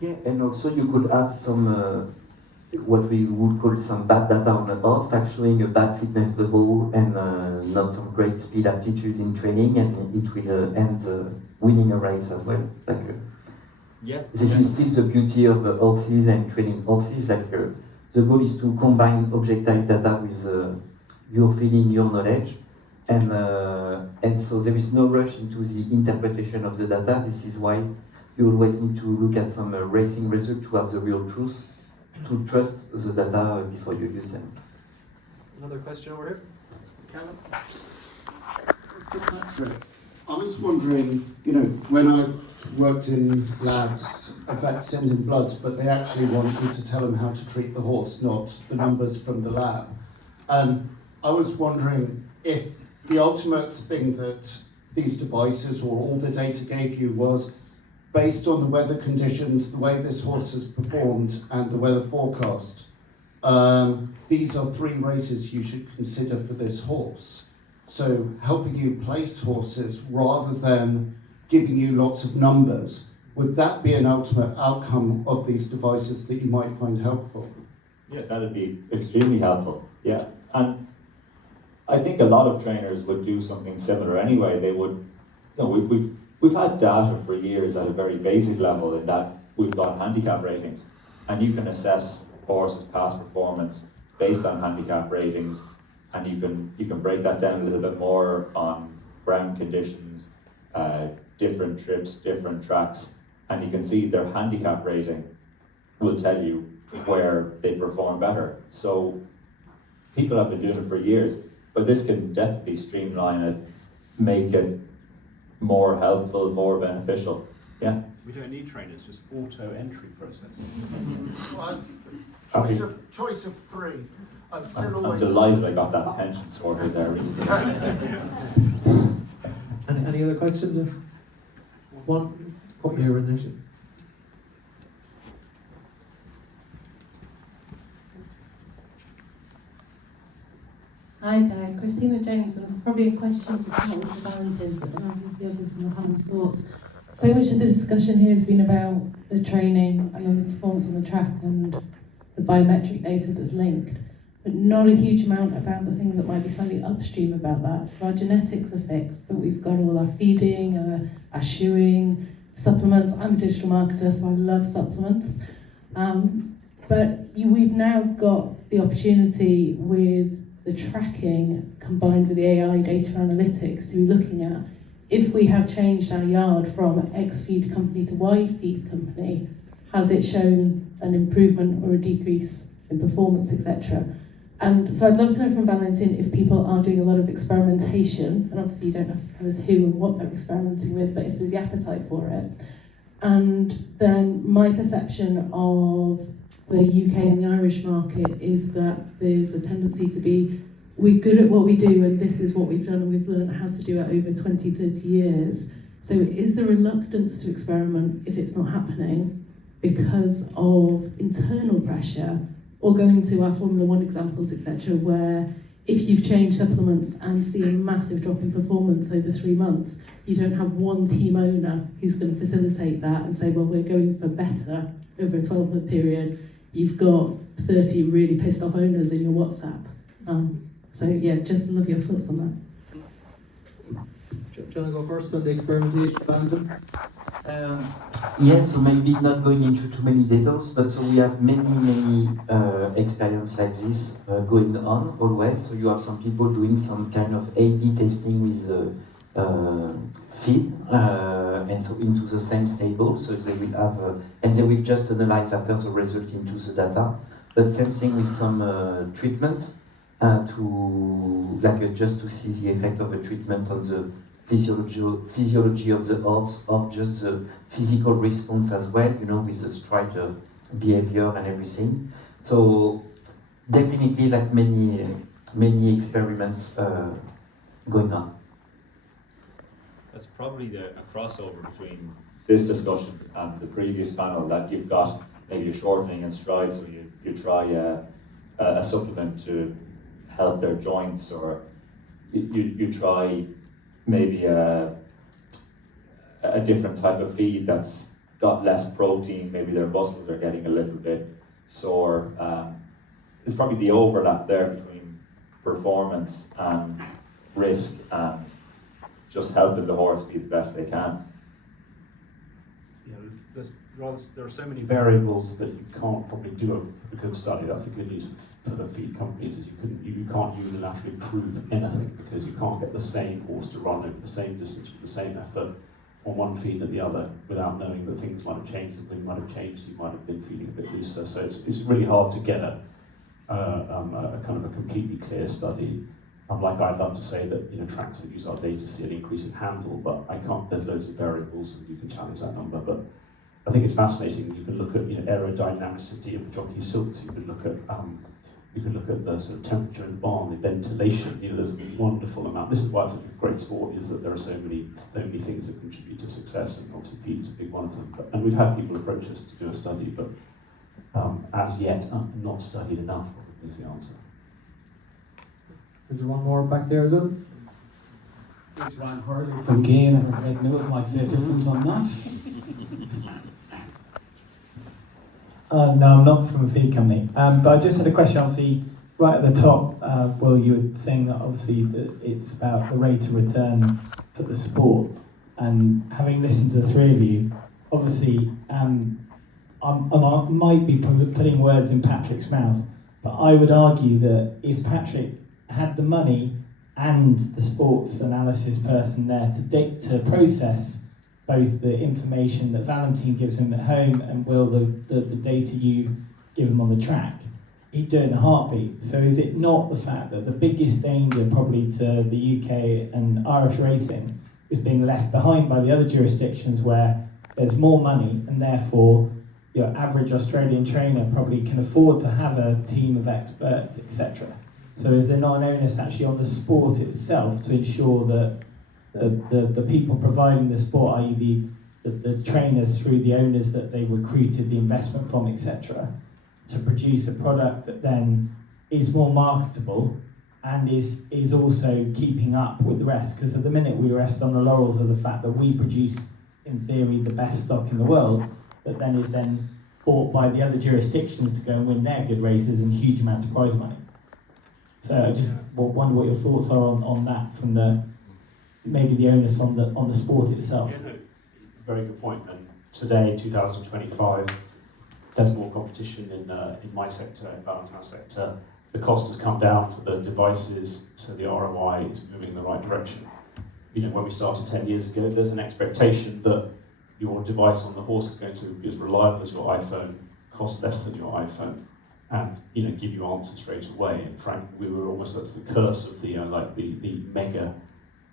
Yeah, and also you could have some what we would call some bad data on a horse, like showing a bad fitness level and not some great speed aptitude in training, and it will end winning a race as well. Like this is still the beauty of horses and training horses. Like the goal is to combine objective data with your feeling, your knowledge, and so there is no rush into the interpretation of the data. This is why you always need to look at some racing results to have the real truth, to trust the data before you use them. Another question over here? Callum? Patrick, I was wondering, when I worked in labs, in fact sending blood, but they actually want you to tell them how to treat the horse, not the numbers from the lab. I was wondering if the ultimate thing that these devices or all the data gave you was based on the weather conditions, the way this horse has performed, and the weather forecast. These are 3 races you should consider for this horse. So helping you place horses rather than giving you lots of numbers, would that be an ultimate outcome of these devices that you might find helpful? Yeah, that would be extremely helpful. Yeah, and I think a lot of trainers would do something similar anyway. They would, we've had data for years at a very basic level in that we've got handicap ratings, and you can assess horses' past performance based on handicap ratings, and you can break that down a little bit more on ground conditions, different trips, different tracks, and you can see their handicap rating will tell you where they perform better. So people have been doing it for years, but this can definitely streamline it, make it more helpful, more beneficial. Yeah. We don't need trainers, just auto entry process. Well, choice of 3. I'm delighted I got that pension sorted there recently. Any other questions? One up here in there. Hi there, Christina Jones, and this is probably a question to start with Valentin, but then I have the others in the panel's thoughts. So much of the discussion here has been about the training and the performance on the track and the biometric data that's linked, but not a huge amount about the things that might be slightly upstream about that. So our genetics are fixed, but we've got all our feeding, our shoeing, supplements. I'm a digital marketer, so I love supplements. But we've now got the opportunity with the tracking combined with the AI data analytics to be looking at if we have changed our yard from X feed company to Y feed company, has it shown an improvement or a decrease in performance, etc. And so I'd love to know from Valentin if people are doing a lot of experimentation, and obviously you don't have to tell us who and what they're experimenting with, but if there's the appetite for it. And then my perception of the UK and the Irish market is that there's a tendency to be, we're good at what we do and this is what we've done and we've learned how to do it over 20, 30 years. So is there reluctance to experiment if it's not happening because of internal pressure, or going to our Formula One examples, etc., where if you've changed supplements and see a massive drop in performance over 3 months, you don't have one team owner who's going to facilitate that and say, well, we're going for better over a 12-month period. You've got 30 really pissed off owners in your WhatsApp. So yeah, just love your thoughts on that. Do you want to go first on the experimentation, Valentin? Yeah, so maybe not going into too many details, but so we have many experience like this going on always. So you have some people doing some kind of A/B testing with feed, and so into the same stable. So they will have, and they will just analyze after the result into the data. But same thing with some treatment just to see the effect of a treatment on the physiology of the horse, or just the physical response as well, with the stride behavior and everything. So definitely like many experiments going on. That's probably a crossover between this discussion and the previous panel, that you've got maybe a shortening in stride, so you try a supplement to help their joints, or you try maybe a different type of feed that's got less protein, maybe their muscles are getting a little bit sore. It's probably the overlap there between performance and risk and just helping the horse be the best they can. You know, there are so many variables that you can't probably do a good study. That's the good news for the feed companies, is you can't unilaterally prove anything, because you can't get the same horse to run over the same distance with the same effort on one feed and the other without knowing that things might have changed, something might have changed, you might have been feeding a bit looser. So it's really hard to get a kind of a completely clear study. Like I'd love to say that, you know, tracks that use our data see an increase in handle, but I can't. There's loads of variables and you can challenge that number. But I think it's fascinating. You can look at, you know, aerodynamicity of the jockey silks. You can look at the sort of temperature in the barn, the ventilation. You know, there's a wonderful amount. This is why it's such a great sport, is that there are so many things that contribute to success, and obviously feed's a big one of them. And we've had people approach us to do a study, but as yet not studied enough, probably is the answer. Is there one more back there as well? It's Ryan Hurley from Gain, and Red Mills might say different on that. No, I'm not from a feed company, but I just had a question. Obviously, right at the top, Will, you were saying that obviously that it's about the rate of return for the sport, and having listened to the three of you, obviously, I might be putting words in Patrick's mouth, but I would argue that if Patrick had the money and the sports analysis person there to process both the information that Valentin gives him at home and Will, the data you give him on the track, he'd do it in a heartbeat. So is it not the fact that the biggest danger probably to the UK and Irish racing is being left behind by the other jurisdictions where there's more money, and therefore your average Australian trainer probably can afford to have a team of experts, etc.? So is there not an onus actually on the sport itself to ensure that the people providing the sport, i.e. the trainers through the owners that they've recruited the investment from, etc., to produce a product that then is more marketable and is also keeping up with the rest? Because at the minute we rest on the laurels of the fact that we produce, in theory, the best stock in the world, that then is then bought by the other jurisdictions to go and win their good races and huge amounts of prize money. So I just wonder what your thoughts are on that, from maybe the onus on the sport itself. Yeah, no, very good point. And today, 2025, there's more competition in my sector, in Valentin's sector. The cost has come down for the devices, so the ROI is moving in the right direction. You know, when we started 10 years ago, there's an expectation that your device on the horse is going to be as reliable as your iPhone, cost less than your iPhone, and, you know, give you answers straight away. And frankly, we were almost, that's the curse of the the mega,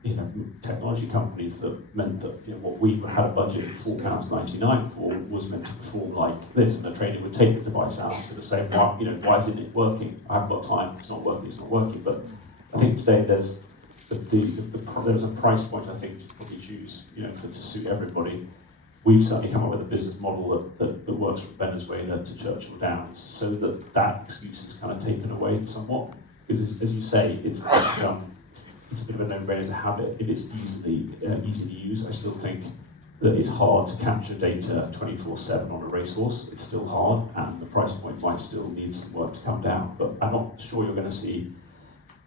you know, technology companies, that meant that, you know, what we had a budget of £4.99 for was meant to perform like this, and the trainer would take the device out and sort of say, well, you know, why isn't it working? I haven't got time, it's not working, it's not working. But I think today there's there's a price point, I think, to probably choose, you know, to suit everybody. We've certainly come up with a business model that works from Venezuela to Churchill Downs, so that excuse is kind of taken away somewhat. Because as you say, it's a bit of a no-brainer to have it if it's easy to use. I still think that it's hard to capture data 24/7 on a racehorse. It's still hard, and the price point might still need some work to come down. But I'm not sure you're going to see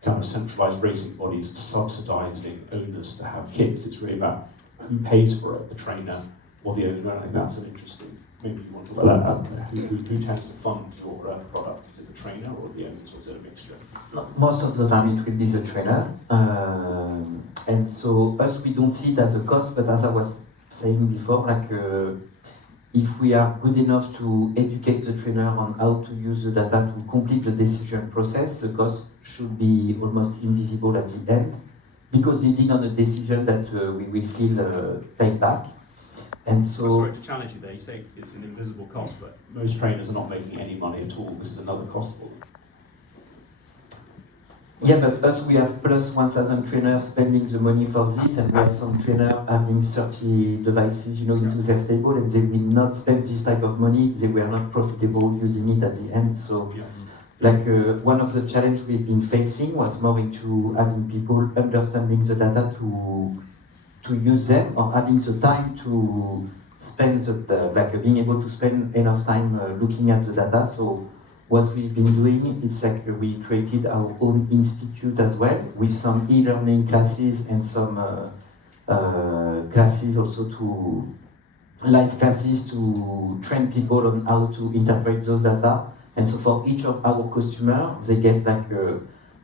kind of centralised racing bodies subsidising owners to have kits. It's really about who pays for it, the trainer or the owner. I think that's an interesting. Maybe you want to talk about that. Who tends to fund your product? Is it the trainer or the owners, or is it a mixture? Most of the time it will be the trainer. And so us, we don't see it as a cost, but as I was saying before, if we are good enough to educate the trainer on how to use the data to complete the decision process, the cost should be almost invisible at the end, because leading on a decision that we will feel take back. And so, sorry to challenge you there. You say it's an invisible cost, but most trainers are not making any money at all. This is another cost for them. yeah, but us, we have plus 1,000 trainers spending the money for this, and we have some trainers having 30 devices, into their stable, and they will not spend this type of money if they were not profitable using it at the end. So, one of the challenges we've been facing was more into having people understanding the data to use them, or having the time to spend being able to spend enough time looking at the data. So what we've been doing, it's like we created our own institute as well, with some e-learning classes and some classes also live classes to train people on how to interpret those data. And so for each of our customers, they get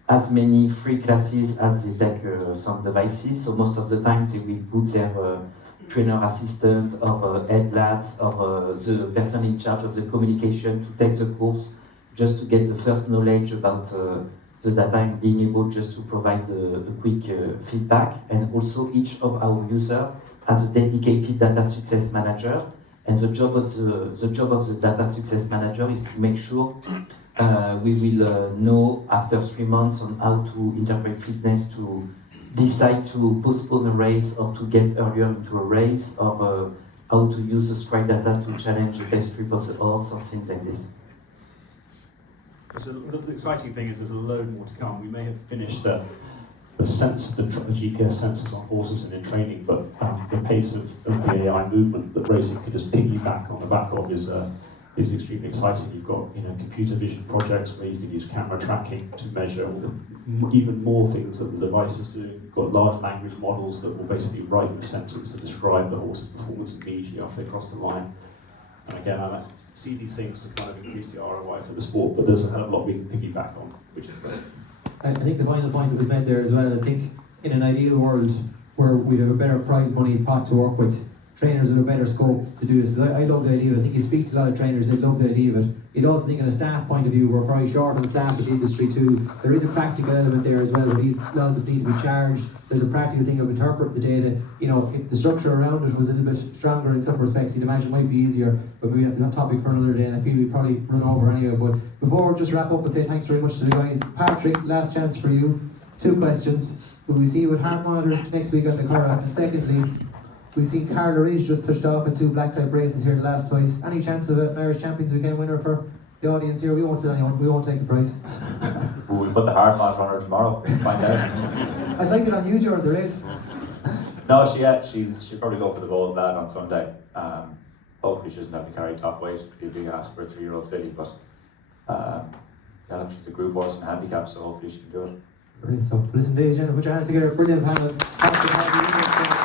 as many free classes as they take some devices. So most of the time they will put their trainer assistant or head lads or the person in charge of the communication to take the course, just to get the first knowledge about the data and being able just to provide a quick feedback. And also each of our users has a dedicated data success manager. And the job of the data success manager is to make sure we will know after 3 months on how to interpret fitness, to decide to postpone a race or to get earlier into a race, or how to use the strike data to challenge the best trip of the horse or things like this. So the exciting thing is there's a load more to come. We may have finished the GPS sensors on horses and in training, but the pace of the AI movement that racing can just piggyback on the back of is extremely exciting. You've got computer vision projects where you can use camera tracking to measure even more things that the device is doing. You've got large language models that will basically write a sentence to describe the horse's performance immediately after they cross the line. And again, I like to see these things to kind of increase the ROI for the sport, but there's a hell of a lot we can piggyback on, which is great. I think the final point that was made there as well, I think in an ideal world where we'd have a better prize money pot to work with, trainers have a better scope to do this. I love the idea of it. I think you speak to a lot of trainers, they love the idea of it. You'd also think in a staff point of view, we're very short on staff in the industry too. There is a practical element there as well, where these elements need to be charged. There's a practical thing of interpreting the data. If the structure around it was a little bit stronger in some respects, you'd imagine it might be easier, but maybe that's a topic for another day, and I feel we'd probably run over anyway. But before we just wrap up and say thanks very much to the guys, Patrick, last chance for you. 2 questions. Will we see you with heart monitors next week on the Curragh? And secondly, we've seen Carla Ridge just touched off in 2 black type races here the last twice. Any chance of a Irish Champions Weekend winner for the audience here? We won't tell anyone, we won't take the prize. We'll put the hard monitor on her tomorrow. Find out. I'd like it on you, Jordan, there is. No, she'll probably go for the bold lad on Sunday. Hopefully she doesn't have to carry top weight. It'd be a big ask for a 3-year-old filly, but she's a group horse and handicap, so hopefully she can do it. Brilliant stuff. Listen, ladies and gentlemen, put your hands together. Brilliant panel.